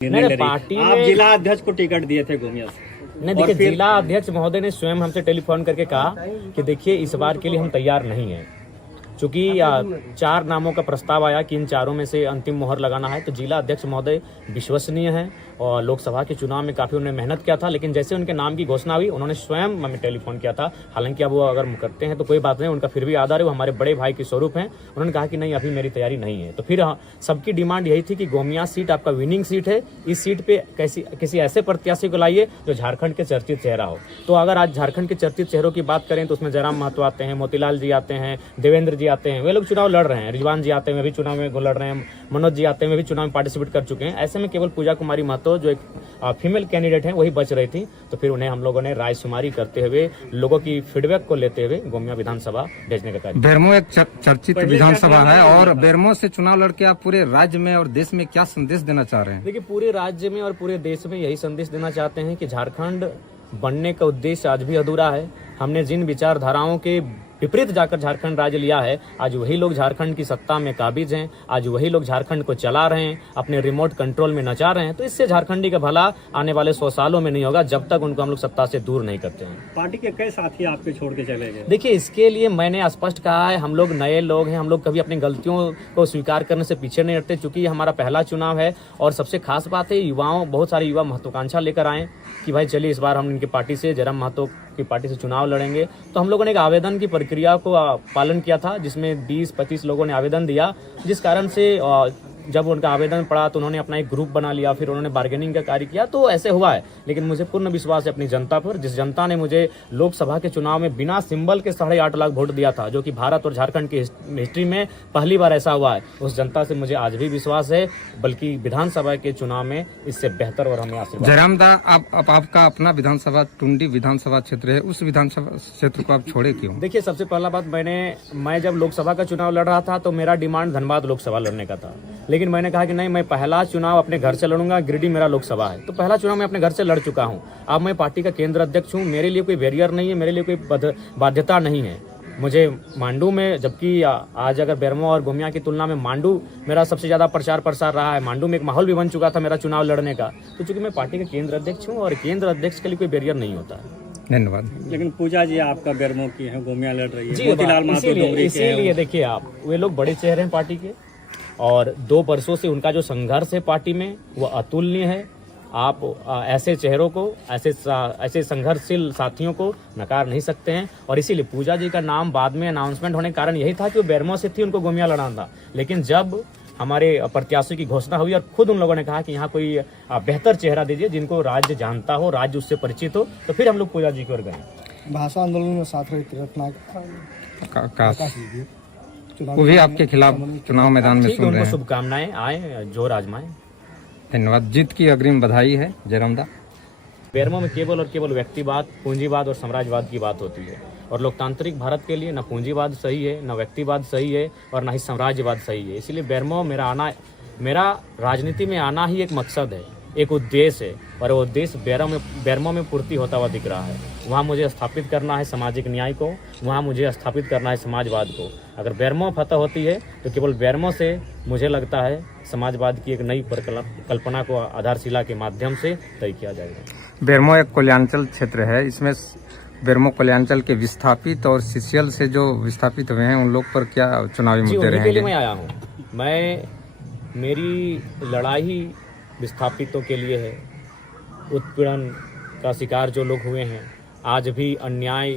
निर्णय ले रही। आप जिला अध्यक्ष को टिकट दिए थे गोमिया से। नहीं, देखिए जिला अध्यक्ष महोदय ने स्वयं हमसे टेलीफोन करके कहा कि देखिए इस बार के लिए हम तैयार नहीं हैं, चूंकि 4 नामों का प्रस्ताव आया कि इन चारों में से अंतिम मोहर लगाना है। तो जिला अध्यक्ष महोदय विश्वसनीय हैं और लोकसभा के चुनाव में काफ़ी उन्होंने मेहनत किया था, लेकिन जैसे उनके नाम की घोषणा हुई उन्होंने स्वयं हमें टेलीफोन किया था। हालांकि अब वो अगर करते हैं तो कोई बात नहीं, उनका फिर भी आदर है, वो हमारे बड़े भाई के स्वरूप हैं। उन्होंने कहा कि नहीं, अभी मेरी तैयारी नहीं है। तो फिर सबकी डिमांड यही थी कि गोमिया सीट आपका विनिंग सीट है, इस सीट पे किसी ऐसे प्रत्याशी को लाइए जो झारखंड के चर्चित चेहरा हो। तो अगर आज झारखंड के चर्चित चेहरों की बात करें तो उसमें जयराम महतो आते हैं, मोतीलाल जी आते हैं, देवेंद्र जी आते हैं, वे लोग चुनाव लड़ रहे हैं। रिजवान जी आते हैं, वे भी चुनाव में लड़ रहे हैं। मनोज जी आते हैं, वे भी चुनाव में पार्टिसिपेट कर चुके हैं। ऐसे में केवल पूजा कुमारी महतो जो एक फीमेल कैंडिडेट हैं वही बच रही थी। तो फिर उन्हें हम लोगों ने रायशुमारी करते हुए, लोगों की फीडबैक को लेते हुए गोमिया विधानसभा भेजने का कार्य। बेरमो एक चर्चित विधानसभा है और बेरमो से चुनाव लड़के आप पूरे राज्य में और देश में क्या संदेश देना चाह रहे हैं? देखिए, पूरे राज्य में और पूरे देश में यही संदेश देना चाहते हैं कि झारखंड बनने का उद्देश्य आज भी अधूरा है। हमने जिन विचारधाराओं के विपरीत जाकर झारखंड राज्य लिया है, आज वही लोग झारखंड की सत्ता में काबिज हैं, आज वही लोग झारखंड को चला रहे हैं, अपने रिमोट कंट्रोल में नचा रहे हैं। तो इससे झारखंडी का भला आने वाले 100 सालों में नहीं होगा जब तक उनको हम लोग सत्ता से दूर नहीं करते हैं। पार्टी के कई साथी आपके छोड़ के चले गए। देखिए, इसके लिए मैंने स्पष्ट कहा है, हम लोग नए लोग हैं, हम लोग कभी अपनी गलतियों को स्वीकार करने से पीछे नहीं हटते। चूंकि ये हमारा पहला चुनाव है और सबसे खास बात है, युवाओं, बहुत सारे युवा महत्वाकांक्षा लेकर आए कि भाई चलिए इस बार हम इनकी पार्टी से, जयराम महतो की पार्टी से चुनाव लड़ेंगे। तो हम लोगों ने एक आवेदन की प्रक्रिया को पालन किया था, जिसमें 20-25 लोगों ने आवेदन दिया, जिस कारण से जब उनका आवेदन पड़ा तो उन्होंने अपना एक ग्रुप बना लिया, फिर उन्होंने बार्गेनिंग का कार्य किया। तो ऐसे हुआ है, लेकिन मुझे पूर्ण विश्वास है अपनी जनता पर। जिस जनता ने मुझे लोकसभा के चुनाव में बिना सिंबल के 8.5 लाख वोट दिया था, जो कि भारत और झारखंड की हिस्ट्री में पहली बार ऐसा हुआ है, उस जनता से मुझे आज भी विश्वास है, बल्कि विधानसभा के चुनाव में इससे बेहतर और हमें आशीर्वाद। जयराम दा, आपका अपना विधानसभा टुंडी विधानसभा क्षेत्र है, उस विधानसभा क्षेत्र को आप छोड़े क्यों? देखिए, सबसे पहला बात, मैं जब लोकसभा का चुनाव लड़ रहा था तो मेरा डिमांड धनबाद लोकसभा लड़ने का था, लेकिन मैंने कहा कि नहीं, मैं पहला चुनाव अपने घर से लड़ूंगा। गिरिडीह मेरा लोकसभा है, तो पहला चुनाव मैं अपने घर से लड़ चुका हूं। अब मैं पार्टी का केंद्र अध्यक्ष हूं, मेरे लिए कोई बैरियर नहीं है, मेरे लिए कोई बाध्यता नहीं है। मुझे मांडू में, जबकि आज अगर बेरमो और गोमिया की तुलना में मांडू मेरा सबसे ज्यादा प्रचार प्रसार रहा है, मांडू में एक माहौल भी बन चुका था मेरा चुनाव लड़ने का। तो चूंकि मैं पार्टी का केंद्र अध्यक्ष हूँ और केंद्र अध्यक्ष के लिए कोई बैरियर नहीं होता है। धन्यवाद। लेकिन पूजा जी आपका बेरमो की है, गोमिया लड़ रही है, जी, मोतीलाल महतो इसीलिए देखिए, आप वे लोग बड़े चेहरे हैं पार्टी के और 2 वर्षों से उनका जो संघर्ष है पार्टी में वो अतुलनीय है। आप ऐसे चेहरों को, ऐसे संघर्षशील साथियों को नकार नहीं सकते हैं। और इसीलिए पूजा जी का नाम बाद में अनाउंसमेंट होने का कारण यही था कि वो बेरमो से थी, उनको गोमिया लड़ाना था। लेकिन जब हमारे प्रत्याशी की घोषणा हुई और खुद उन लोगों ने कहा कि यहाँ कोई बेहतर चेहरा दीजिए जिनको राज्य जानता हो, राज्य उससे परिचित हो, तो फिर हम लोग पूजा जी की ओर गए। भाषा आंदोलन में साथ रहे वो भी आपके खिलाफ चुनाव मैदान में सुन रहे उनको हैं। शुभकामनाएं, आए जोर आजमाएं। धन्यवाद। जीत की अग्रिम बधाई है जयराम दा। बेरमो में केवल और केवल व्यक्तिवाद, पूंजीवाद और साम्राज्यवाद की बात होती है, और लोकतांत्रिक भारत के लिए न पूंजीवाद सही है, न व्यक्तिवाद सही है और न ही साम्राज्यवाद सही है। इसलिए बेरमो मेरा राजनीति में आना ही एक मकसद है, एक उद्देश्य है, और वो उद्देश्य बेरमो में पूर्ति होता हुआ दिख रहा है। वहाँ मुझे स्थापित करना है सामाजिक न्याय को, वहाँ मुझे स्थापित करना है समाजवाद को। अगर बेरमो फतह होती है तो केवल बेरमो से मुझे लगता है समाजवाद की एक नई कल्पना को आधारशिला के माध्यम से तय किया जाएगा। बेरमो एक कोल्याञ्चल क्षेत्र है, इसमें बेरमो कोल्याञ्चल के विस्थापित और सीसीएल से जो विस्थापित हुए हैं उन लोग पर क्या चुनावी मुद्दे रहेंगे? के लिए मैं आया हूँ। मेरी लड़ाई विस्थापितों के लिए है। उत्पीड़न का शिकार जो लोग हुए हैं, आज भी अन्याय,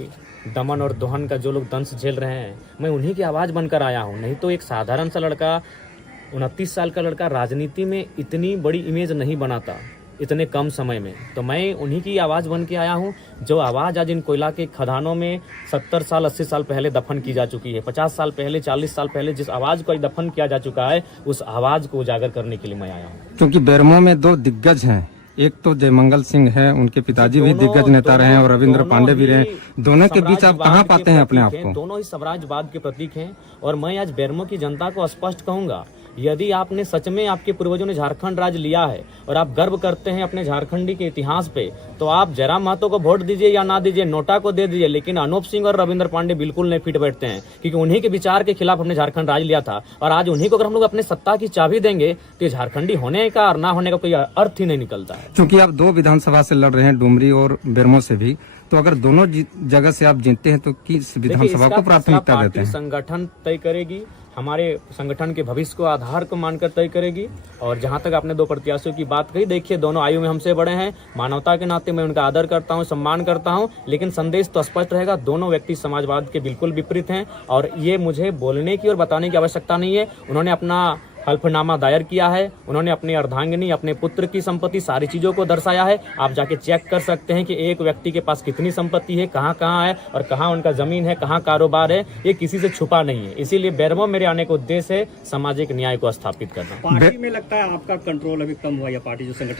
दमन और दोहन का जो लोग दंश झेल रहे हैं, मैं उन्हीं की आवाज़ बनकर आया हूँ। नहीं तो एक साधारण सा लड़का, 29 साल का लड़का राजनीति में इतनी बड़ी इमेज नहीं बनाता इतने कम समय में। तो मैं उन्हीं की आवाज़ बन के आया हूँ, जो आवाज़ आज इन कोयला के खदानों में 70 साल 80 साल पहले दफन की जा चुकी है। 50 साल पहले, 40 साल पहले जिस आवाज़ को दफन किया जा चुका है, उस आवाज़ को उजागर करने के लिए मैं आया हूँ। क्योंकि बेरमो में 2 दिग्गज हैं, एक तो जयमंगल सिंह है, उनके पिताजी भी दिग्गज नेता रहे हैं, और रविंद्र पांडे भी रहे। दोनों के बीच आप कहाँ पाते हैं अपने आप को? दोनों ही साम्राज्यवाद के प्रतीक हैं। और मैं आज बेरमो की जनता को स्पष्ट कहूंगा यदि आपने सच में, आपके पूर्वजों ने झारखंड राज्य लिया है और आप गर्व करते हैं अपने झारखंडी के इतिहास पे, तो आप जयराम महतो को वोट दीजिए या ना दीजिए, नोटा को दे दीजिए, लेकिन अनूप सिंह और रविंद्र पांडे बिल्कुल नहीं फिट बैठते हैं, क्योंकि उन्हीं के विचार के खिलाफ हमने झारखंड राज्य लिया था। और आज उन्हीं को अगर हम लोग अपने सत्ता की चाबी देंगे तो झारखंडी होने का और ना होने का कोई अर्थ ही नहीं निकलता है। क्योंकि आप 2 विधानसभा से लड़ रहे हैं, डुमरी और बेरमो से भी, तो अगर दोनों जगह से आप जीतते हैं तो किस विधानसभा को प्राथमिकता देते हैं? संगठन तय करेगी, हमारे संगठन के भविष्य को आधार को मानकर तय करेगी। और जहां तक आपने 2 प्रत्याशियों की बात कही, देखिए दोनों आयु में हमसे बड़े हैं, मानवता के नाते मैं उनका आदर करता हूं, सम्मान करता हूं, लेकिन संदेश तो स्पष्ट रहेगा, दोनों व्यक्ति समाजवाद के बिल्कुल विपरीत हैं। और ये मुझे बोलने की और बताने की आवश्यकता नहीं है, उन्होंने अपना हल्फनामा दायर किया है, उन्होंने अपनी अर्धांगिनी, अपने पुत्र की संपत्ति, सारी चीजों को दर्शाया है। आप जाके चेक कर सकते हैं कि एक व्यक्ति के पास कितनी संपत्ति है, कहाँ कहाँ है और कहाँ उनका जमीन है, कहाँ कारोबार है, ये किसी से छुपा नहीं है। इसीलिए बेरमो मेरे आने का उद्देश्य है सामाजिक न्याय को स्थापित करना। पार्टी में लगता है आपका कंट्रोल अभी कम हुआ, या पार्टी जो संगठन